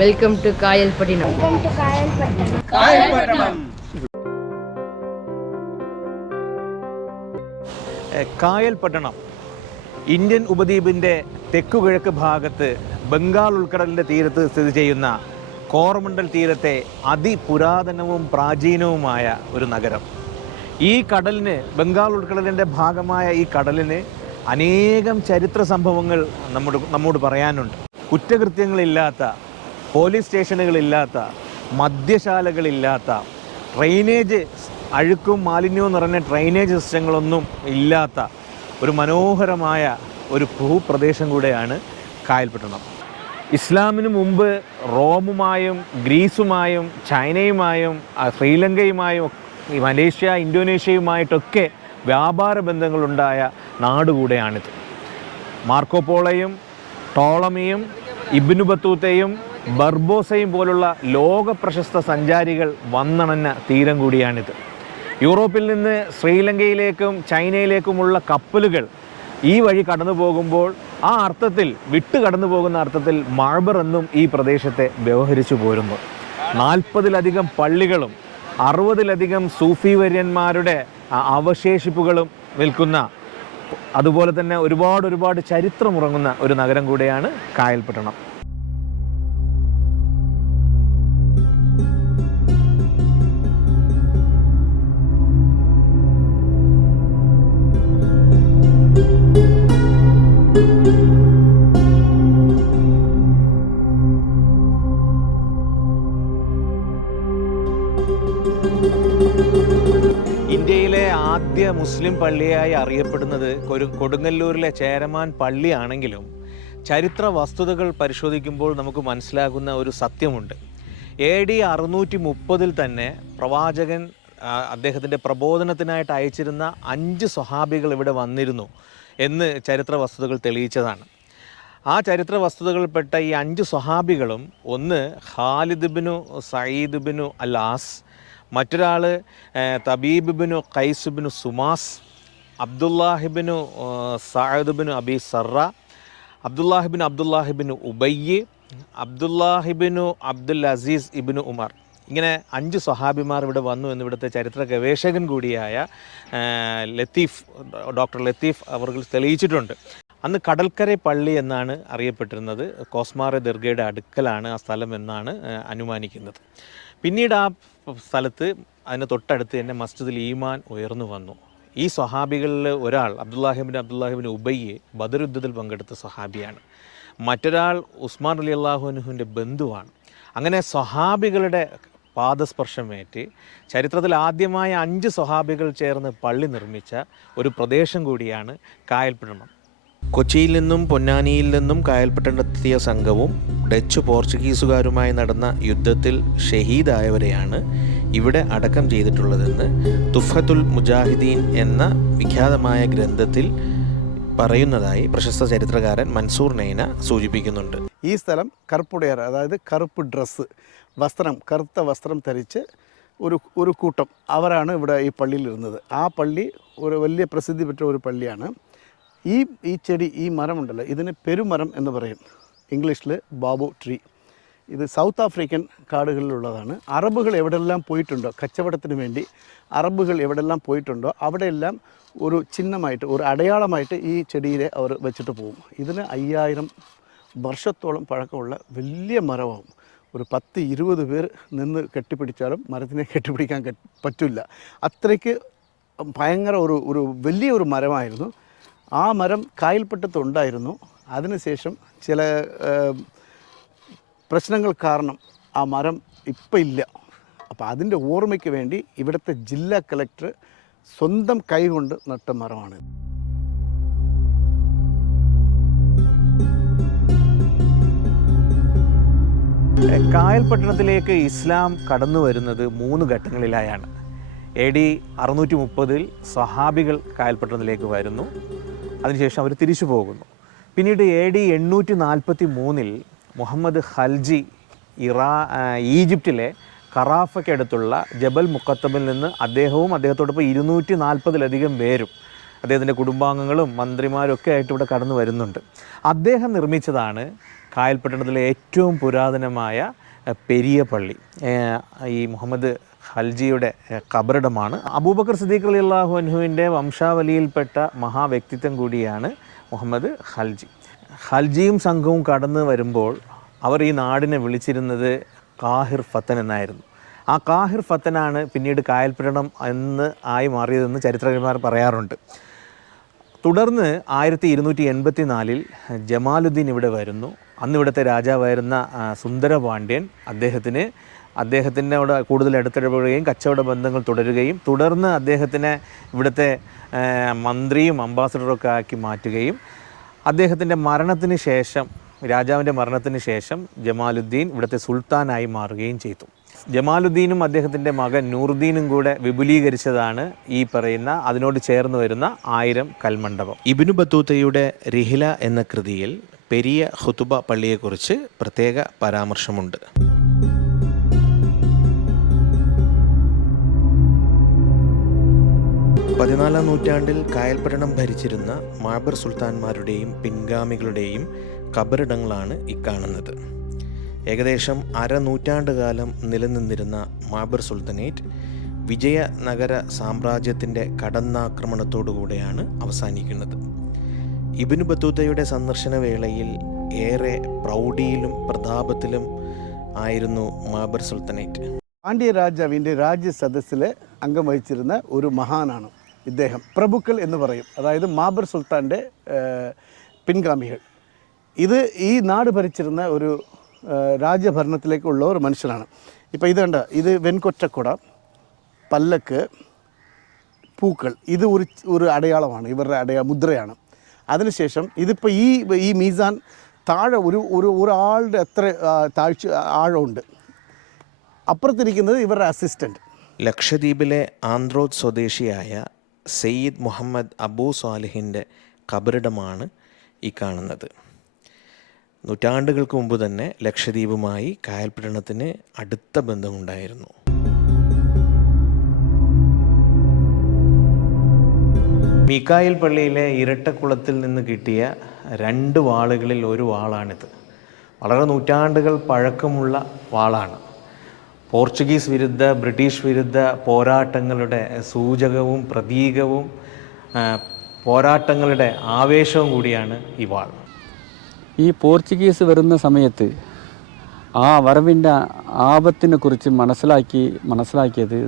Welcome to Kayalpatnam welcome to Kayalpatnam uh Kayalpatnam Indian ഉപദ്വീപിന്റെ തെക്കുകിഴക്ക് ഭാഗത്ത് ബംഗാൾ ഉൾക്കടലിന്റെ തീരത്ത് സ്ഥിതി ചെയ്യുന്ന കോർമണ്ടൽ തീരത്തെ അതിപുരാതനവും പ്രാചീനവുമായ ഒരു നഗരം. ഈ കടലിന് ബംഗാൾ ഉൾക്കടലിന്റെ ഭാഗമായ ഈ കടലിന് അനേകം ചരിത്ര സംഭവങ്ങൾ നമ്മോട് നമ്മോട് പറയാനുണ്ട്. കുറ്റകൃത്യങ്ങളില്ലാത്ത പോലീസ് സ്റ്റേഷനുകളില്ലാത്ത മദ്യശാലകളില്ലാത്ത ഡ്രെയിനേജ് അഴുക്കും മാലിന്യവും നിറഞ്ഞ ഡ്രെയിനേജ് സിസ്റ്റങ്ങളൊന്നും ഇല്ലാത്ത ഒരു മനോഹരമായ ഒരു ഭൂപ്രദേശം കൂടെയാണ് കായൽപട്ടണം. ഇസ്ലാമിന് മുമ്പ് റോമുമായും ഗ്രീസുമായും ചൈനയുമായും ശ്രീലങ്കയുമായും മലേഷ്യ ഇന്തോനേഷ്യയുമായിട്ടൊക്കെ വ്യാപാര ബന്ധങ്ങളുണ്ടായ നാടുകൂടെയാണിത് മാർക്കോപോളയും ടോളമിയും ഇബ്നു ബത്തൂത്തയും ബർബോസയും പോലുള്ള ലോക പ്രശസ്ത സഞ്ചാരികൾ വന്നണഞ്ഞ തീരം കൂടിയാണിത്. യൂറോപ്പിൽ നിന്ന് ശ്രീലങ്കയിലേക്കും ചൈനയിലേക്കുമുള്ള കപ്പലുകൾ ഈ വഴി കടന്നു പോകുമ്പോൾ ആ അർത്ഥത്തിൽ വിട്ട് കടന്നു പോകുന്ന അർത്ഥത്തിൽ മാർബർ എന്നും ഈ പ്രദേശത്തെ വ്യവഹരിച്ചു പോരുന്നു. നാൽപ്പതിലധികം പള്ളികളും അറുപതിലധികം സൂഫി വര്യന്മാരുടെ ആ, അവശേഷിപ്പുകളും നിൽക്കുന്ന അതുപോലെ തന്നെ ഒരുപാട് ഒരുപാട് ചരിത്രമുറങ്ങുന്ന ഒരു നഗരം കൂടെയാണ് കായൽപട്ടണം. ഇന്ത്യയിലെ ആദ്യ മുസ്ലിം പള്ളിയായി അറിയപ്പെടുന്നത് കൊടുങ്ങല്ലൂരിലെ ചേരമാൻ പള്ളിയാണെങ്കിലും ചരിത്ര വസ്തുതകൾ പരിശോധിക്കുമ്പോൾ നമുക്ക് മനസ്സിലാകുന്ന ഒരു സത്യമുണ്ട്. എ ഡി അറുന്നൂറ്റി മുപ്പതിൽ തന്നെ പ്രവാചകൻ അദ്ദേഹത്തിന്റെ പ്രബോധനത്തിനായിട്ട് അയച്ചിരുന്ന അഞ്ച് സ്വഹാബികൾ ഇവിടെ വന്നിരുന്നു എന്ന് ചരിത്ര വസ്തുതകൾ തെളിയിച്ചതാണ്. ആ ചരിത്ര വസ്തുതകൾപ്പെട്ട ഈ അഞ്ച് സ്വഹാബികളും ഒന്ന് ഖാലിദ് ബിനു സയ്യിദ് ബിനു അലാസ് മറ്റൊരാൾ തബീബ് ബിനു ഖൈസ് ബിനു സുമാസ് അബ്ദുല്ലാഹിബിനു സായദ് അബി സറ അബ്ദുല്ലാഹിബിൻ അബ്ദുല്ലാഹിബിൻ ഉബയ്യ് അബ്ദുല്ലാഹിബിനു അബ്ദുൽ അസീസ് ഇബിനു ഉമർ. ഇങ്ങനെ അഞ്ച് സ്വഹാബിമാർ ഇവിടെ വന്നു എന്ന് ഇവിടുത്തെ ചരിത്ര ഗവേഷകൻ കൂടിയായ ലത്തീഫ് ഡോക്ടർ ലത്തീഫ് അവർ തെളിയിച്ചിട്ടുണ്ട്. അന്ന് കടൽക്കര പള്ളി എന്നാണ് അറിയപ്പെട്ടിരുന്നത്. കോസ്മാറെ ദർഗയുടെ അടുക്കലാണ് ആ സ്ഥലം എന്നാണ് അനുമാനിക്കുന്നത്. പിന്നീട് ആ സ്ഥലത്ത് അതിന് തൊട്ടടുത്ത് തന്നെ മസ്ജിദിൽ ഈമാൻ ഉയർന്നു വന്നു. ഈ സ്വഹാബികളിൽ ഒരാൾ അബ്ദുല്ലാഹിബിൻ അബ്ദുല്ലാഹിബിൻ ഉബയ്യെ ബദറുദ്ധത്തിൽ പങ്കെടുത്ത സ്വഹാബിയാണ്. മറ്റൊരാൾ ഉസ്മാൻ അലി അള്ളാഹുനുഹുവിന്റെ ബന്ധുവാണ്. അങ്ങനെ സ്വഹാബികളുടെ പാദസ്പർശമേറ്റ് ചരിത്രത്തിൽ ആദ്യമായ അഞ്ച് സ്വഹാബികൾ ചേർന്ന് പള്ളി നിർമ്മിച്ച ഒരു പ്രദേശം കൂടിയാണ് കായൽപട്ടണം കൊച്ചിയിൽ നിന്നും പൊന്നാനിയിൽ നിന്നും കായൽപട്ടണത്തെത്തിയ സംഘവും ഡച്ച് പോർച്ചുഗീസുകാരുമായി നടന്ന യുദ്ധത്തിൽ ഷഹീദായവരെയാണ് ഇവിടെ അടക്കം ചെയ്തിട്ടുള്ളതെന്ന് തുഫത്തുൽ മുജാഹിദീൻ എന്ന വിഖ്യാതമായ ഗ്രന്ഥത്തിൽ പറയുന്നതായി പ്രശസ്ത ചരിത്രകാരൻ മൻസൂർ നൈന സൂചിപ്പിക്കുന്നുണ്ട്. ഈ സ്ഥലം കറുപ്പുടയർ അതായത് കറുപ്പ് ഡ്രസ്സ് വസ്ത്രം കറുത്ത വസ്ത്രം ധരിച്ച് ഒരു ഒരു കൂട്ടം അവരാണ് ഇവിടെ ഈ പള്ളിയിൽ ഇരുന്നത്. ആ പള്ളി ഒരു വലിയ പ്രസിദ്ധി പെറ്റ ഒരു പള്ളിയാണ്. ഈ ഈ ചെടി ഈ മരമുണ്ടല്ലോ ഇതിന് പെരുമരം എന്ന് പറയും. ഇംഗ്ലീഷിൽ ബാബു ട്രീ. ഇത് സൗത്ത് ആഫ്രിക്കൻ കാടുകളിലുള്ളതാണ്. അറബുകൾ എവിടെല്ലാം പോയിട്ടുണ്ടോ കച്ചവടത്തിന് വേണ്ടി അറബുകൾ എവിടെല്ലാം പോയിട്ടുണ്ടോ അവിടെയെല്ലാം ഒരു ചിഹ്നമായിട്ട് ഒരു അടയാളമായിട്ട് ഈ ചെടിയിലെ അവർ വെച്ചിട്ട് പോകും. ഇതിന് അയ്യായിരം വർഷത്തോളം പഴക്കമുള്ള വലിയ മരമാവും. ഒരു പത്ത് ഇരുപത് പേർ നിന്ന് കെട്ടിപ്പിടിച്ചാലും മരത്തിനെ കെട്ടിപ്പിടിക്കാൻ പറ്റില്ല. അത്രയ്ക്ക് ഭയങ്കര ഒരു ഒരു വലിയ ഒരു മരമായിരുന്നു. ആ മരം കായൽപ്പറ്റത്ത് ഉണ്ടായിരുന്നു അതിനുശേഷം ചില പ്രശ്നങ്ങൾ കാരണം ആ മരം ഇപ്പം ഇല്ല. അപ്പോൾ അതിന്റെ ഓർമ്മയ്ക്ക് വേണ്ടി ഇവിടുത്തെ ജില്ലാ കളക്ടർ സ്വന്തം കൈകൊണ്ട് നട്ട മരമാണ് കായൽ പട്ടണത്തിലേക്ക് ഇസ്ലാം കടന്നു വരുന്നത് മൂന്ന് ഘട്ടങ്ങളിലായാണ്. എ ഡി അറുന്നൂറ്റി മുപ്പതിൽ സഹാബികൾ കായൽപട്ടണത്തിലേക്ക് വരുന്നു. അതിനുശേഷം അവർ തിരിച്ചു പോകുന്നു. പിന്നീട് എ ഡി എണ്ണൂറ്റി നാൽപ്പത്തി മൂന്നിൽ മുഹമ്മദ് ഖൽജി ഇറാ ഈജിപ്തിലെ കറാഫയ്ക്കടുത്തുള്ള ജബൽ മുക്കത്തബിൽ നിന്ന് അദ്ദേഹവും അദ്ദേഹത്തോടൊപ്പം ഇരുന്നൂറ്റി നാൽപ്പതിലധികം പേരും അദ്ദേഹത്തിന്റെ കുടുംബാംഗങ്ങളും മന്ത്രിമാരൊക്കെ ആയിട്ട് ഇവിടെ കടന്നു വരുന്നുണ്ട്. അദ്ദേഹം നിർമ്മിച്ചതാണ് കായൽപട്ടണത്തിലെ ഏറ്റവും പുരാതനമായ പെരിയ പള്ളി. ഈ മുഹമ്മദ് ഹൽജിയുടെ കബറിടമാണ് അബൂബക്കർ സിദ്ദീഖ് അലി അള്ളാഹു അൻഹുവിന്റെ വംശാവലിയിൽപ്പെട്ട മഹാവ്യക്തിത്വം കൂടിയാണ് മുഹമ്മദ് ഹൽജി ഹൽജിയും സംഘവും കടന്നു വരുമ്പോൾ അവർ ഈ നാടിനെ വിളിച്ചിരുന്നത് കാഹിർ ഫത്തൻ എന്നായിരുന്നു. ആ കാഹിർ ഫത്തനാണ് പിന്നീട് കായൽപട്ടണം എന്ന് ആയി മാറിയതെന്ന് ചരിത്രകാരന്മാർ പറയാറുണ്ട്. തുടർന്ന് ആയിരത്തി ഇരുന്നൂറ്റി എൺപത്തി നാലിൽ ജമാലുദ്ദീൻ ഇവിടെ വരുന്നു. അന്ന് ഇവിടുത്തെ രാജാവായിരുന്ന സുന്ദര സുന്ദരപാണ്ഡ്യൻ അദ്ദേഹത്തിന് അദ്ദേഹത്തിനോട് കൂടുതൽ അടുത്തിടപെടുകയും കച്ചവട ബന്ധങ്ങൾ തുടരുകയും തുടർന്ന് അദ്ദേഹത്തിനെ ഇവിടുത്തെ മന്ത്രിയും അംബാസഡറൊക്കെ ആക്കി മാറ്റുകയും അദ്ദേഹത്തിന്റെ മരണത്തിന് ശേഷം രാജാവിന്റെ മരണത്തിന് ശേഷം ജമാലുദ്ദീൻ ഇവിടുത്തെ സുൽത്താനായി മാറുകയും ചെയ്തു. ജമാലുദ്ദീനും അദ്ദേഹത്തിന്റെ മകൻ നൂറുദ്ദീനും കൂടെ വിപുലീകരിച്ചതാണ് ഈ പറയുന്ന അതിനോട് ചേർന്ന് വരുന്ന ആയിരം കൽമണ്ഡപം. ഇബിനു ബത്തൂത്തയുടെ റിഹില എന്ന കൃതിയിൽ പെരിയ ഹുതുബ പള്ളിയെക്കുറിച്ച് പ്രത്യേക പരാമർശമുണ്ട്. പതിനാലാം നൂറ്റാണ്ടിൽ കായൽപട്ടണം ഭരിച്ചിരുന്ന മാബർ സുൽത്താൻമാരുടെയും പിൻഗാമികളുടെയും കബറിടങ്ങളാണ് ഇക്കാണുന്നത്. ഏകദേശം അരനൂറ്റാണ്ട് കാലം നിലനിന്നിരുന്ന മാബർ സുൽത്തനേറ്റ് വിജയനഗര സാമ്രാജ്യത്തിന്റെ കടന്നാക്രമണത്തോടുകൂടെയാണ് അവസാനിക്കുന്നത്. ഇബിനു ബത്തൂത്തയുടെ സന്ദർശന വേളയിൽ ഏറെ പ്രൗഢിയിലും പ്രതാപത്തിലും ആയിരുന്നു മാബർ സുൽത്തനേറ്റ്. പാണ്ഡ്യ രാജാവിന്റെ രാജ്യസദസ്സിലെ അംഗം വഹിച്ചിരുന്ന ഒരു മഹാനാണ് ഇദ്ദേഹം. പ്രഭുക്കൾ എന്ന് പറയും. അതായത് മാബർ സുൽത്താന്റെ പിൻഗാമികൾ. ഇത് ഈ നാട് ഭരിച്ചിരുന്ന ഒരു രാജ്യഭരണത്തിലേക്കുള്ള ഒരു മനുഷ്യനാണ്. ഇപ്പോൾ ഇത് കണ്ട? ഇത് വെൺകൊറ്റക്കുട പല്ലക്ക് പൂക്കൾ. ഇത് ഒരു ഒരു അടയാളമാണ്. ഇവരുടെ അടയാള മുദ്രയാണ്. അതിനുശേഷം ഇതിപ്പോൾ ഈ ഈ മീസാൻ താഴെ ഒരു ഒരു ഒരാളുടെ എത്ര താഴ്ച ആഴമുണ്ട്. അപ്പുറത്തിരിക്കുന്നത് ഇവരുടെ അസിസ്റ്റന്റ് ലക്ഷദ്വീപിലെ ആന്ത്രോത്ത് സ്വദേശിയായ സയ്യിദ് മുഹമ്മദ് അബൂ സാലിഹിന്റെ കബറിടമാണ് ഈ കാണുന്നത്. നൂറ്റാണ്ടുകൾക്ക് മുമ്പ് തന്നെ ലക്ഷദ്വീപുമായി കായൽപട്ടണത്തിന് അടുത്ത ബന്ധമുണ്ടായിരുന്നു. മീക്കായിൽ പള്ളിയിലെ ഇരട്ടക്കുളത്തിൽ നിന്ന് കിട്ടിയ രണ്ട് വാളുകളിൽ ഒരു വാളാണിത്. വളരെ നൂറ്റാണ്ടുകൾ പഴക്കമുള്ള വാളാണ്. പോർച്ചുഗീസ് വിരുദ്ധ ബ്രിട്ടീഷ് വിരുദ്ധ പോരാട്ടങ്ങളുടെ സൂചകവും പ്രതീകവും പോരാട്ടങ്ങളുടെ ആവേശവും കൂടിയാണ് ഈ വാൾ. ഈ പോർച്ചുഗീസ് വരുന്ന സമയത്ത് ആ വരവിന്റെ ആപത്തിനെ കുറിച്ച് മനസ്സിലാക്കി മനസ്സിലാക്കിയത്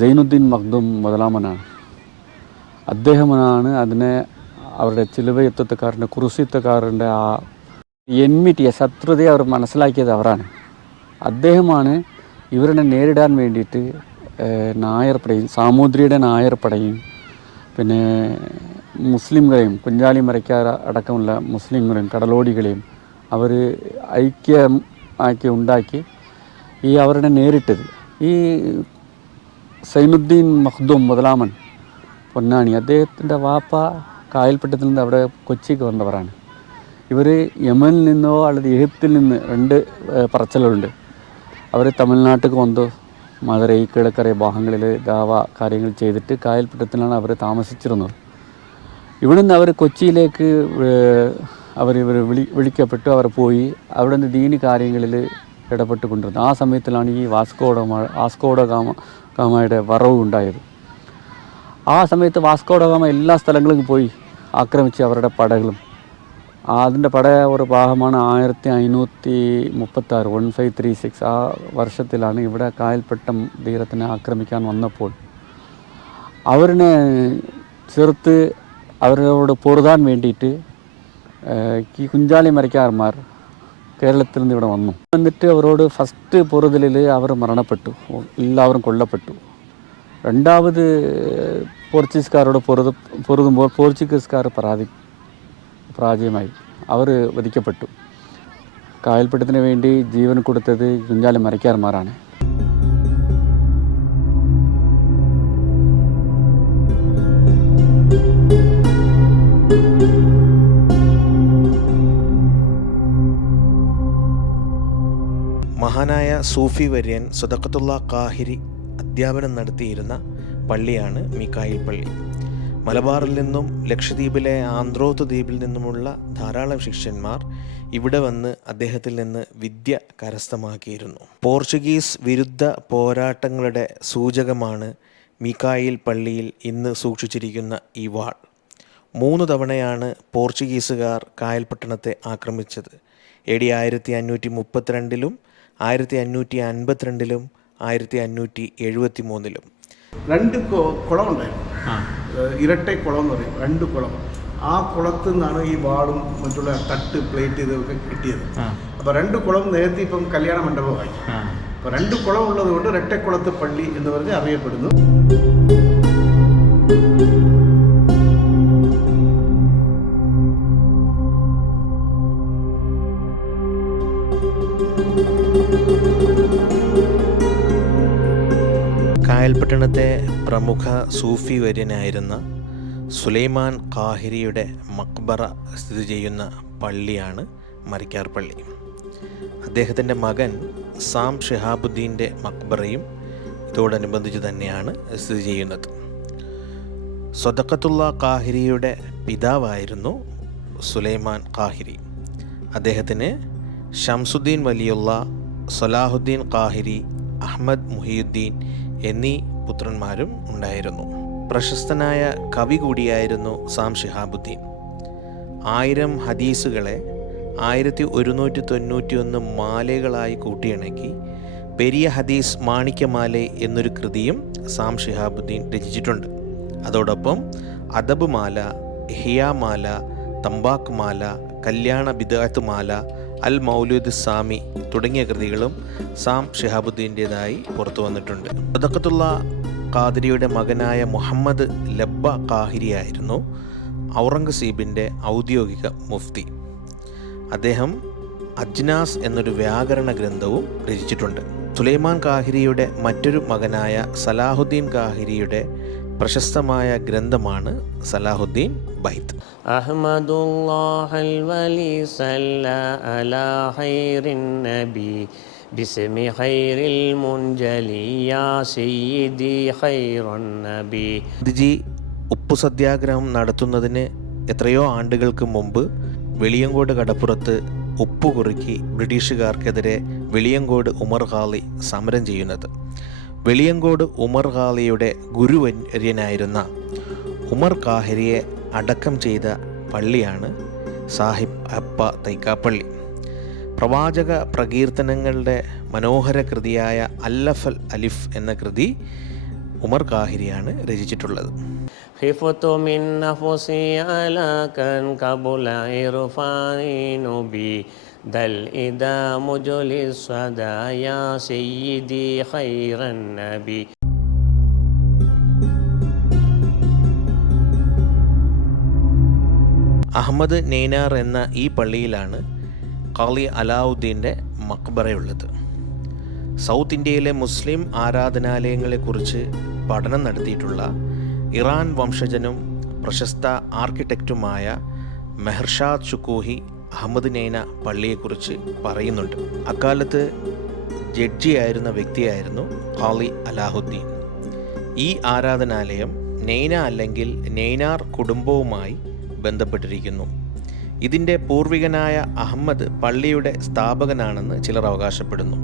സൈനുദ്ദീൻ മഖ്ദും മുതലാമനാണ്. അദ്ദേഹമാണ് അതിനെ അവരുടെ ചിലുവ യുദ്ധത്തുകാരന്റെ കുറുസിത്തക്കാരന്റെ ആ എൻമിറ്റിയ ശത്രുതയെ അവർ മനസ്സിലാക്കിയത് അവരാണ്. അദ്ദേഹമാണ് ഇവരെ നേരിടാൻ വേണ്ടിയിട്ട് പടയും നായർപ്പടയും നായർ പടയും പിന്നെ മുസ്ലിങ്ങളെയും കുഞ്ചാലി മരയ്ക്കാർ അടക്കമുള്ള മുസ്ലിങ്ങളെയും കടലോടികളെയും അവർ ഐക്യം ആക്കി ഉണ്ടാക്കി ഈ അവരുടെ നേരിട്ടത്. ഈ സൈനുദ്ദീൻ മഖ്ദൂം മുതലാമൻ പൊന്നാണി അദ്ദേഹത്തിന്റെ വാപ്പ കായൽപ്പെട്ടത്തിൽ നിന്ന് അവിടെ കൊച്ചിക്ക് വന്നവരാണ്. ഇവർ യമനിൽ നിന്നോ അല്ലെങ്കിൽ ഈജിപ്തിൽ നിന്ന് രണ്ട് പറച്ചലുണ്ട് അവർ തമിഴ്നാട്ടിൽ കൊണ്ട് മധുരൈ കിഴക്കரை ഭാഗങ്ങളിൽ ദാവ കാര്യങ്ങൾ ചെയ്തിട്ട് കായൽപ്പിട്ടത്തിലാണ് അവർ താമസിച്ചിരുന്നത്. ഇവിടുന്ന് അവർ കൊച്ചിയിലേക്ക് അവർ ഇവർ വിളി വിളിക്കപ്പെട്ടു. അവർ പോയി. അവിടെ നിന്ന് ദീനി കാര്യങ്ങളിൽ ഇടപെട്ടുകൊണ്ടിരുന്നത് ആ സമയത്തിലാണ് ഈ വാസ്കോഡ വാസ്കോഡ ഗാമ ഗാമയുടെ വറവ് ഉണ്ടായത്. ആ സമയത്ത് വാസ്കോഡ ഗാമ എല്ലാ സ്ഥലങ്ങളിലും പോയി ആക്രമിച്ച് അവരുടെ പടകളും അതിന്റെ പട ഒരു ഭാഗമാണ് ആയിരത്തി അഞ്ഞൂറ്റി മുപ്പത്താറ് വൺ ഫൈവ് ത്രീ സിക്സ് ആ വർഷത്തിലാണ് ഇവിടെ കായൽപ്പെട്ടം ധീരത്തിനെ ആക്രമിക്കാൻ വന്നപ്പോൾ. അവരിനെ ചെറുത്ത് അവരോട് പൊറുതാൻ വേണ്ടിയിട്ട് ഈ കുഞ്ചാലി മരക്കാർമാർ കേരളത്തിൽ നിന്ന് ഇവിടെ വന്നു. എന്നിട്ട് അവരോട് ഫസ്റ്റ് പൊറുതലിൽ അവർ മരണപ്പെട്ടു. എല്ലാവരും കൊല്ലപ്പെട്ടു. രണ്ടാമത് പോർച്ചുഗീസുകാരോട് പൊറുത് പൊറുതുമ്പോൾ പോർച്ചുഗീസുകാർ പരാതി പരാജയമായി അവർ വധിക്കപ്പെട്ടു. കായൽപ്പട്ടത്തിന് വേണ്ടി ജീവൻ കൊടുത്തത് കുഞ്ഞാലി മരക്കാർമാരാണ് മഹാനായ സൂഫി വര്യൻ സുദക്കത്തുള്ള കാഹിരി അധ്യാപനം നടത്തിയിരുന്ന പള്ളിയാണ് മിക്കായിൽ പള്ളി. മലബാറിൽ നിന്നും ലക്ഷദ്വീപിലെ ആന്ത്രോത്ത് ദ്വീപിൽ നിന്നുമുള്ള ധാരാളം ശിഷ്യന്മാർ ഇവിടെ വന്ന് അദ്ദേഹത്തിൽ നിന്ന് വിദ്യ കരസ്ഥമാക്കിയിരുന്നു. പോർച്ചുഗീസ് വിരുദ്ധ പോരാട്ടങ്ങളുടെ സൂചകമാണ് മീക്കായിൽ പള്ളിയിൽ ഇന്ന് സൂക്ഷിച്ചിരിക്കുന്ന ഈ വാൾ. മൂന്ന് തവണയാണ് പോർച്ചുഗീസുകാർ കായൽപട്ടണത്തെ ആക്രമിച്ചത്. എ ഡി ആയിരത്തി അഞ്ഞൂറ്റി മുപ്പത്തിരണ്ടിലും ആയിരത്തി അഞ്ഞൂറ്റി അൻപത്തിരണ്ടിലും ആയിരത്തി അഞ്ഞൂറ്റി എഴുപത്തി മൂന്നിലും രണ്ട് കുളമുണ്ടായിരുന്നു ഇരട്ടെ കുളം എന്ന് പറയും രണ്ട് കുളം ആ കുളത്തിൽ നിന്നാണ് ഈ വാളും മറ്റുള്ള തട്ട് പ്ലേറ്റ് ഇതൊക്കെ കിട്ടിയത് അപ്പോൾ രണ്ട് കുളം നേരത്തെ ഇപ്പം കല്യാണ മണ്ഡപമായി അപ്പോൾ രണ്ട് കുളം ഉള്ളത് കൊണ്ട് ഇരട്ടക്കുളത്ത് പള്ളി എന്ന് പറഞ്ഞ് അറിയപ്പെടുന്നു. കായൽപട്ടണത്തെ പ്രമുഖ സൂഫി വര്യനായിരുന്ന സുലൈമാൻ കാഹിരിയുടെ മക്ബറ സ്ഥിതി ചെയ്യുന്ന പള്ളിയാണ് മരിക്കാർ പള്ളി. അദ്ദേഹത്തിന്റെ മകൻ സാം ഷിഹാബുദ്ദീന്റെ മക്ബറയും ഇതോടനുബന്ധിച്ച് തന്നെയാണ് സ്ഥിതി ചെയ്യുന്നത്. സ്വതക്കത്തുള്ള കാഹിരിയുടെ പിതാവായിരുന്നു സുലൈമാൻ കാഹിരി. അദ്ദേഹത്തിന് ഷംസുദ്ദീൻ വലിയുള്ള സലാഹുദ്ദീൻ കാഹിരി അഹമ്മദ് മുഹിയുദ്ദീൻ എന്നീ പുത്രന്മാരും ഉണ്ടായിരുന്നു. പ്രശസ്തനായ കവി കൂടിയായിരുന്നു സാം ഷിഹാബുദ്ദീൻ. ആയിരം ഹദീസുകളെ ആയിരത്തി ഒരുന്നൂറ്റി തൊണ്ണൂറ്റി ഒന്ന് മാലകളായി കൂട്ടിയിണക്കി പെരിയ ഹദീസ് മാണിക്യമാല എന്നൊരു കൃതിയും സാം ഷിഹാബുദ്ദീൻ രചിച്ചിട്ടുണ്ട്. അതോടൊപ്പം അദബ് മാല ഹിയാമാല തമ്പാക്ക് മാല കല്യാണ ബിദാത്ത് മാല അൽ മൗലൂദ് സാമി തുടങ്ങിയ കൃതികളും സാം ഷിഹാബുദ്ദീന്റെതായി പുറത്തു വന്നിട്ടുണ്ട്. സദക്കത്തുള്ള ഖാദിരിയുടെ മകനായ മുഹമ്മദ് ലബ്ബ കാഹിരിയായിരുന്നു ഔറംഗസീബിന്റെ ഔദ്യോഗിക മുഫ്തി. അദ്ദേഹം അജ്നാസ് എന്നൊരു വ്യാകരണ ഗ്രന്ഥവും രചിച്ചിട്ടുണ്ട്. സുലൈമാൻ കാഹിരിയുടെ മറ്റൊരു മകനായ സലാഹുദ്ദീൻ കാഹിരിയുടെ പ്രശസ്തമായ ഗ്രന്ഥമാണ് സലാഹുദ്ദീൻ ബൈത്ത്. അഹമ്മദുല്ലാഹൽ വലി സല്ല അലാ ഹൈറിൻ നബി ബിസ്മി ഖൈറിൽ സയ്യിദി നബി. ഉപ്പു സത്യാഗ്രഹം നടത്തുന്നതിന് എത്രയോ ആണ്ടുകൾക്ക് മുമ്പ് വെളിയങ്കോട് കടപ്പുറത്ത് ഉപ്പ് കുറുക്കി ബ്രിട്ടീഷുകാർക്കെതിരെ വെളിയങ്കോട് ഉമർ ഖാലി സമരം ചെയ്യുന്നത്. വെളിയങ്കോട് ഉമർ ഖാലിയുടെ ഗുരുവര്യനായിരുന്ന ഉമർ കാഹരിയെ അടക്കം ചെയ്ത പള്ളിയാണ് സാഹിബ് അപ്പ തൈക്കാപ്പള്ളി. പ്രവാചക പ്രകീർത്തനങ്ങളുടെ മനോഹര കൃതിയായ അല്ലഫൽ അലിഫ് എന്ന കൃതി ഉമർ കാഹിരിയാണ് രചിച്ചിട്ടുള്ളത്. ഖിഫ്തു من نفسي على كان قبل عرفان نبي دل إذا مجلس الصدى يا سيدي خير النبي അഹമ്മദ് നെയ്നാർ എന്ന ഈ പള്ളിയിലാണ് ഖാലി അലാവുദ്ദീൻ്റെ മക്ബറയുള്ളത് സൗത്ത് ഇന്ത്യയിലെ മുസ്ലിം ആരാധനാലയങ്ങളെക്കുറിച്ച് പഠനം നടത്തിയിട്ടുള്ള ഇറാൻ വംശജനും പ്രശസ്ത ആർക്കിടെക്റ്റുമായ മെഹർഷാദ് ഷുക്കൂഹി അഹമ്മദ് നൈന പള്ളിയെക്കുറിച്ച് പറയുന്നുണ്ട്. അക്കാലത്ത് ജഡ്ജിയായിരുന്ന വ്യക്തിയായിരുന്നു ഖാലി അലാഹുദ്ദീൻ. ഈ ആരാധനാലയം നൈന അല്ലെങ്കിൽ നൈനാർ കുടുംബവുമായി ബന്ധപ്പെട്ടിരിക്കുന്നു. ഇതിന്റെ പൂർവികനായ അഹമ്മദ് പള്ളിയുടെ സ്ഥാപകനാണെന്ന് ചിലർ അവകാശപ്പെടുന്നു.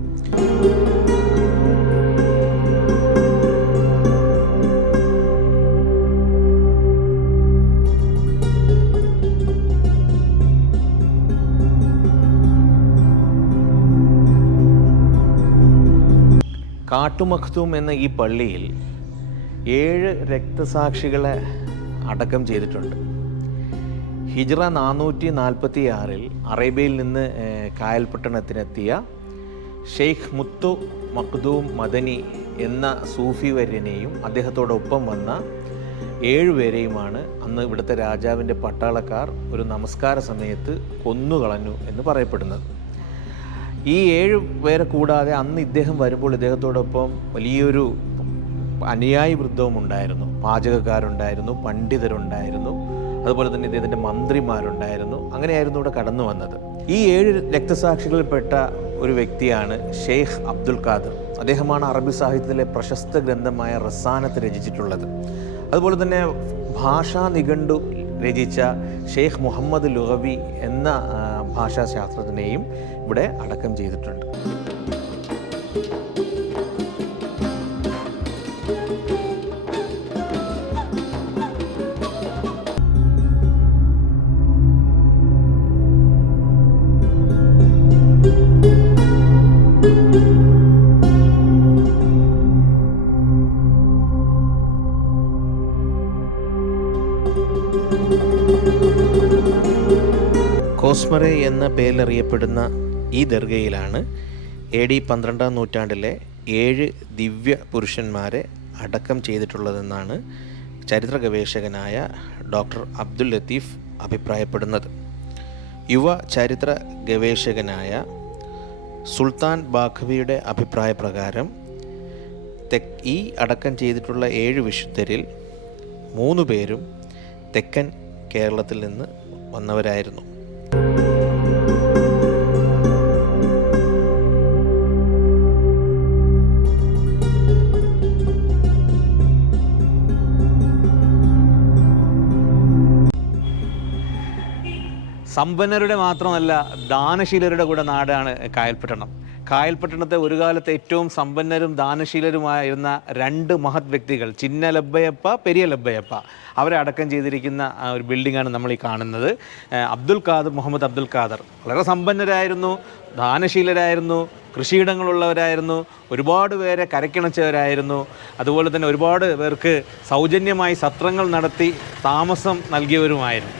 കാട്ടുമഖ്തൂം എന്ന ഈ പള്ളിയിൽ ഏഴ് രക്തസാക്ഷികളെ അടക്കം ചെയ്തിട്ടുണ്ട്. ഹിജ്റ നാനൂറ്റി നാൽപ്പത്തി ആറിൽ അറേബ്യയിൽ നിന്ന് കായൽപട്ടണത്തിനെത്തിയ ഷെയ്ഖ് മുത്തു മഖ്ദൂം മദനി എന്ന സൂഫി വര്യനെയും അദ്ദേഹത്തോടൊപ്പം വന്ന ഏഴുപേരെയുമാണ് അന്ന് ഇവിടുത്തെ രാജാവിന്റെ പട്ടാളക്കാർ ഒരു നമസ്കാര സമയത്ത് കൊന്നുകളഞ്ഞു എന്ന് പറയപ്പെടുന്നത്. ഈ ഏഴ് പേരെ കൂടാതെ അന്ന് ഇദ്ദേഹം വരുമ്പോൾ ഇദ്ദേഹത്തോടൊപ്പം വലിയൊരു അനുയായി വൃദ്ധവും ഉണ്ടായിരുന്നു. പാചകക്കാരുണ്ടായിരുന്നു പണ്ഡിതരുണ്ടായിരുന്നു. അതുപോലെ തന്നെ ഇദ്ദേഹത്തിന്റെ മന്ത്രിമാരുണ്ടായിരുന്നു. അങ്ങനെയായിരുന്നു ഇവിടെ കടന്നു വന്നത്. ഈ ഏഴ് രക്തസാക്ഷികളിൽപ്പെട്ട ഒരു വ്യക്തിയാണ് ഷെയ്ഖ് അബ്ദുൽ ഖാദർ. അദ്ദേഹമാണ് അറബി സാഹിത്യത്തിലെ പ്രശസ്ത ഗ്രന്ഥമായ റസാനത്ത് രചിച്ചിട്ടുള്ളത്. അതുപോലെ തന്നെ ഭാഷാ നിഘണ്ടു രചിച്ച ഷെയ്ഖ് മുഹമ്മദ് ലുഹവി എന്ന ഭാഷാശാസ്ത്രജ്ഞനെയും ഇവിടെ അടക്കം ചെയ്തിട്ടുണ്ട്. എന്ന പേരിലറിയപ്പെടുന്ന ഈ ദർഗയിലാണ് എ ഡി പന്ത്രണ്ടാം നൂറ്റാണ്ടിലെ ഏഴ് ദിവ്യ പുരുഷന്മാരെ അടക്കം ചെയ്തിട്ടുള്ളതെന്നാണ് ചരിത്ര ഗവേഷകനായ ഡോക്ടർ അബ്ദുൽ ലത്തീഫ് അഭിപ്രായപ്പെടുന്നത്. യുവ ചരിത്ര ഗവേഷകനായ സുൽത്താൻ ബാഖവിയുടെ അഭിപ്രായ പ്രകാരം തെക്ക് ഈ അടക്കം ചെയ്തിട്ടുള്ള ഏഴ് വിശുദ്ധരിൽ മൂന്ന് പേരും തെക്കൻ കേരളത്തിൽ നിന്ന് വന്നവരായിരുന്നു. സമ്പന്നരുടെ മാത്രമല്ല ദാനശീലരുടെ കൂടെ നാടാണ് കായൽപട്ടണം. കായൽപട്ടണത്തെ ഒരു കാലത്ത് ഏറ്റവും സമ്പന്നരും ദാനശീലരുമായിരുന്ന രണ്ട് മഹത് വ്യക്തികൾ ചിന്ന ലബ്ബയപ്പ പെരിയ ലബ്ബയപ്പ അവരെ അടക്കം ചെയ്തിരിക്കുന്ന ഒരു ബിൽഡിങ്ങാണ് നമ്മൾ ഈ കാണുന്നത്. അബ്ദുൽ ഖാദർ മുഹമ്മദ് അബ്ദുൽ ഖാദർ. വളരെ സമ്പന്നരായിരുന്നു ദാനശീലരായിരുന്നു കൃഷിയിടങ്ങളുള്ളവരായിരുന്നു ഒരുപാട് പേരെ കരക്കിണച്ചവരായിരുന്നു. അതുപോലെ തന്നെ ഒരുപാട് പേർക്ക് സൗജന്യമായി സത്രങ്ങൾ നടത്തി താമസം നൽകിയവരുമായിരുന്നു.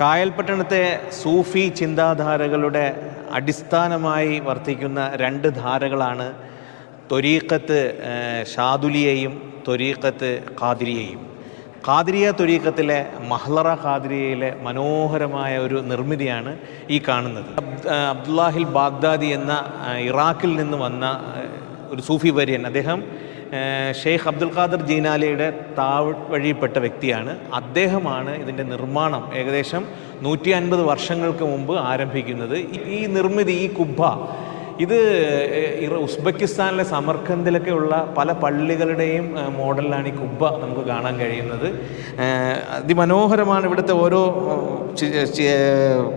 കായൽപട്ടണത്തെ സൂഫി ചിന്താധാരകളുടെ അടിസ്ഥാനമായി വർത്തിക്കുന്ന രണ്ട് ധാരകളാണ് തൊരീക്കത്ത് ഷാദുലിയെയും തൊരീക്കത്ത് ഖാദിരിയെയും. ഖാദിരിയ തൊരീക്കത്തിലെ മഹ്ലറ ഖാദിരിയയിലെ മനോഹരമായ ഒരു നിർമ്മിതിയാണ് ഈ കാണുന്നത്. അബ്ദുല്ലാഹിൽ ബാഗ്ദാദി എന്ന ഇറാഖിൽ നിന്ന് വന്ന ഒരു സൂഫി വര്യൻ. അദ്ദേഹം ഷെയ്ഖ് അബ്ദുൽ ഖാദർ ജീനാലിയുടെ താവ് വഴിപ്പെട്ട വ്യക്തിയാണ്. അദ്ദേഹമാണ് ഇതിന്റെ നിർമ്മാണം ഏകദേശം നൂറ്റി അൻപത് വർഷങ്ങൾക്ക് മുമ്പ് ആരംഭിക്കുന്നത്. ഈ- നിർമ്മിതി ഈ കുബ്ബ ഇത് ഉസ്ബെക്കിസ്ഥാനിലെ സമർഖന്ദിലൊക്കെ ഉള്ള പല പള്ളികളുടെയും മോഡലിലാണ് ഈ കുബ്ബ നമുക്ക് കാണാൻ കഴിയുന്നത്. അതിമനോഹരമാണ് ഇവിടുത്തെ ഓരോ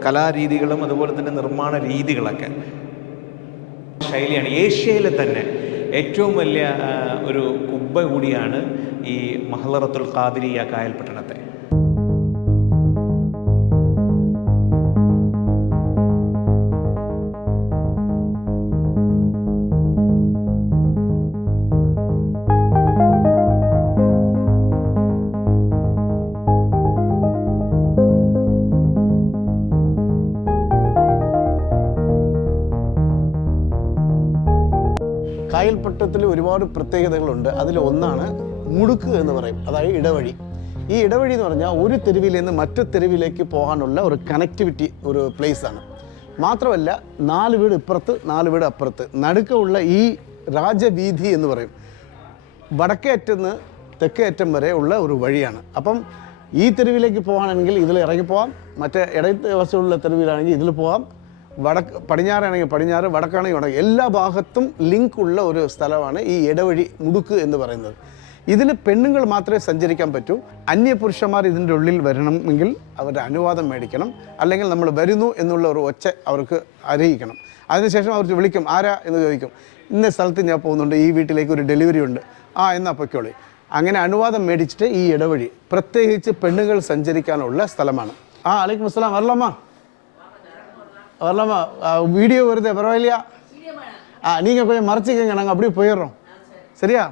കലാരീതികളും അതുപോലെ തന്നെ നിർമ്മാണ രീതികളൊക്കെ. ശൈലിയാണ്. ഏഷ്യയിലെ തന്നെ ഏറ്റവും വലിയ ഒരു കുബ്ബ കൂടിയാണ് ഈ മഹ്ലറത്തുൽ കായൽ കായൽപട്ടണത്തെ. കായൽപ്പട്ടത്തിൽ ഒരുപാട് പ്രത്യേകതകളുണ്ട്. അതിൽ ഒന്നാണ് മുടുക്ക് എന്ന് പറയും. അതായത് ഇടവഴി. ഈ ഇടവഴി എന്ന് പറഞ്ഞാൽ ഒരു തെരുവിൽ നിന്ന് മറ്റു തെരുവിലേക്ക് പോകാനുള്ള ഒരു കണക്ടിവിറ്റി ഒരു പ്ലേസ് ആണ്. മാത്രമല്ല നാല് വീട് ഇപ്പുറത്ത് നാല് വീട് അപ്പുറത്ത്. നടുക്കമുള്ള ഈ രാജവീഥി എന്ന് പറയും. വടക്കേ അറ്റന്ന് തെക്കേ അറ്റം വരെ ഉള്ള ഒരു വഴിയാണ്. അപ്പം ഈ തെരുവിലേക്ക് പോകാനാണെങ്കിൽ ഇതിൽ ഇറങ്ങി പോകാം മറ്റേ ഇടത്തെ വശമുള്ള തെരുവിലാണെങ്കിൽ ഇതിൽ പോകാം വടക്ക് പടിഞ്ഞാറാണെങ്കിൽ പടിഞ്ഞാറ് വടക്കാണെങ്കിൽ വടക്ക്. എല്ലാ ഭാഗത്തും ലിങ്ക് ഉള്ള ഒരു സ്ഥലമാണ് ഈ ഇടവഴി മുടുക്ക് എന്ന് പറയുന്നത്. ഇതിൽ പെണ്ണുങ്ങൾ മാത്രമേ സഞ്ചരിക്കാൻ പറ്റൂ. അന്യപുരുഷന്മാർ ഇതിന്റെ ഉള്ളിൽ വരണമെങ്കിൽ അവരുടെ അനുവാദം മേടിക്കണം. അല്ലെങ്കിൽ നമ്മൾ വരുന്നു എന്നുള്ള ഒരു ഒച്ച അവർക്ക് അറിയിക്കണം. അതിനുശേഷം അവർ വിളിക്കും ആരാ? എന്ന് ചോദിക്കും. ഇന്ന സ്ഥലത്ത് ഞാൻ പോകുന്നുണ്ട് ഈ വീട്ടിലേക്ക് ഒരു ഡെലിവറി ഉണ്ട്. ആ എന്നാ പൊയ്ക്കോളി. അങ്ങനെ അനുവാദം മേടിച്ചിട്ട് ഈ ഇടവഴി പ്രത്യേകിച്ച് പെണ്ണുങ്ങൾ സഞ്ചരിക്കാനുള്ള സ്ഥലമാണ്. ആ അലൈക്കും അസ്സലാം. വരലമ്മ வரலாமா வீடியோ வருது பரவாயில்லையா ஆ நீங்கள் கொஞ்சம் மறைச்சிக்கங்க நாங்கள் அப்படியே போயிடுறோம் சரியா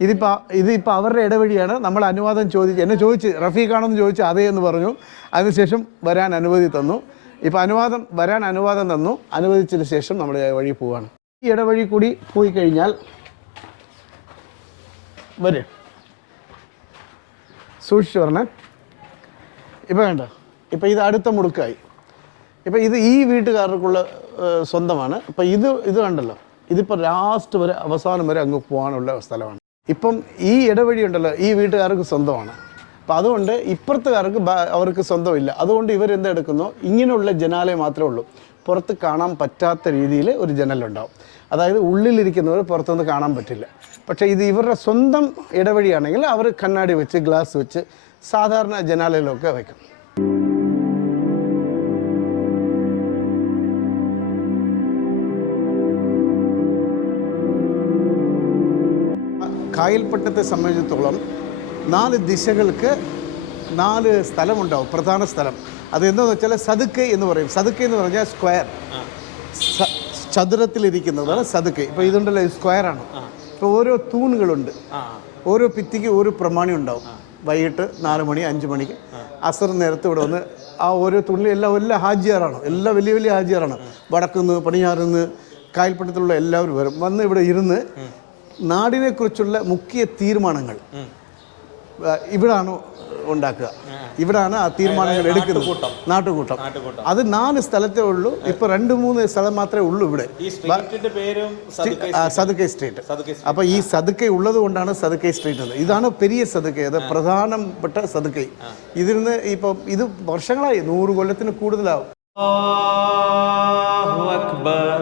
ഇതിപ്പോൾ ഇത് ഇപ്പോൾ അവരുടെ ഇടവഴിയാണ് നമ്മൾ അനുവാദം ചോദിച്ച് എന്നെ ചോദിച്ച് റഫീഖാണെന്ന് ചോദിച്ചു അതേ എന്ന് പറഞ്ഞു അതിനുശേഷം വരാൻ അനുമതി തന്നു ഇപ്പോൾ അനുവാദം വരാൻ അനുവാദം തന്നു അനുവദിച്ചതിന് ശേഷം നമ്മൾ വഴി പോവാണ് ഈ ഇടവഴി കൂടി പോയി കഴിഞ്ഞാൽ വരെ സൂക്ഷിച്ചു പറഞ്ഞേ ഇപ്പം വേണ്ട ഇപ്പം ഇത് അടുത്ത മുടുക്കായി ഇപ്പം ഇത് ഈ വീട്ടുകാർക്കുള്ള സ്വന്തമാണ്. ഇപ്പം ഇത് ഇത് കണ്ടല്ലോ. ഇതിപ്പോൾ ലാസ്റ്റ് വരെ അവസാനം വരെ അങ്ങ് പോകാനുള്ള സ്ഥലമാണ്. ഇപ്പം ഈ ഇടവഴി ഉണ്ടല്ലോ ഈ വീട്ടുകാർക്ക് സ്വന്തമാണ്. അപ്പം അതുകൊണ്ട് ഇപ്പുറത്തുകാർക്ക് അവർക്ക് സ്വന്തമില്ല. അതുകൊണ്ട് ഇവരെന്ത് എടുക്കുന്നോ? ഇങ്ങനെയുള്ള ജനാലയം മാത്രമേ ഉള്ളൂ. പുറത്ത് കാണാൻ പറ്റാത്ത രീതിയിൽ ഒരു ജനലുണ്ടാവും. അതായത് ഉള്ളിലിരിക്കുന്നവർ പുറത്തുനിന്ന് കാണാൻ പറ്റില്ല. പക്ഷേ ഇത് ഇവരുടെ സ്വന്തം ഇടവഴിയാണെങ്കിൽ അവർ കണ്ണാടി വെച്ച് ഗ്ലാസ് വെച്ച് സാധാരണ ജനാലയിലൊക്കെ വയ്ക്കും. കായൽപ്പട്ടത്തെ സംബന്ധിച്ചിടത്തോളം നാല് ദിശകൾക്ക് നാല് സ്ഥലമുണ്ടാവും പ്രധാന സ്ഥലം. അതെന്താന്ന് വെച്ചാൽ സതുക്ക് എന്ന് പറയും. സതുക്ക് എന്ന് പറഞ്ഞാൽ സ്ക്വയർ. ചതുരത്തിലിരിക്കുന്നതാണ് സതുക്ക്. ഇപ്പോൾ ഇതുണ്ടല്ലോ സ്ക്വയർ സ്ക്വയറാണ് ഇപ്പോൾ ഓരോ തൂണുകളുണ്ട്. ഓരോ ഭിത്തിക്ക് ഓരോ പ്രമാണി ഉണ്ടാവും. വൈകിട്ട് നാല് മണി അഞ്ച് മണിക്ക് അസർ നേരത്തെ ഇവിടെ വന്ന് ആ ഓരോ തുണിലും എല്ലാം എല്ലാ ഹാജിയാറാണ് എല്ലാം വലിയ വലിയ ഹാജിയാറാണ് വടക്കുന്ന് പടിഞ്ഞാറുന്ന് കായൽപ്പട്ടത്തിലുള്ള എല്ലാവരും വരും. വന്ന് ഇവിടെ ഇരുന്ന് നാടിനെക്കുറിച്ചുള്ള മുഖ്യ തീരുമാനങ്ങൾ. ഇവിടാണ് ഉണ്ടാക്കുക. ഇവിടാണ് ആ തീരുമാനങ്ങൾ എടുക്കുന്നത്. നാട്ടുകൂട്ടം. അത് നാല് സ്ഥലത്തേ ഉള്ളൂ. ഇപ്പൊ രണ്ട് മൂന്ന് സ്ഥലം മാത്രമേ ഉള്ളൂ ഇവിടെ. സതുക്കൈ സ്ട്രീറ്റ്. അപ്പൊ ഈ സതുക്കൈ ഉള്ളത് കൊണ്ടാണ് സതുക്കൈ സ്ട്രീറ്റ് ഇതാണ് പെരിയ സതുക്കൈ അത് പ്രധാനപ്പെട്ട സതുക്കൈ. ഇതിൽ നിന്ന് ഇപ്പൊ ഇത് വർഷങ്ങളായി നൂറ് കൊല്ലത്തിന് കൂടുതലാവും. അക്ബർ.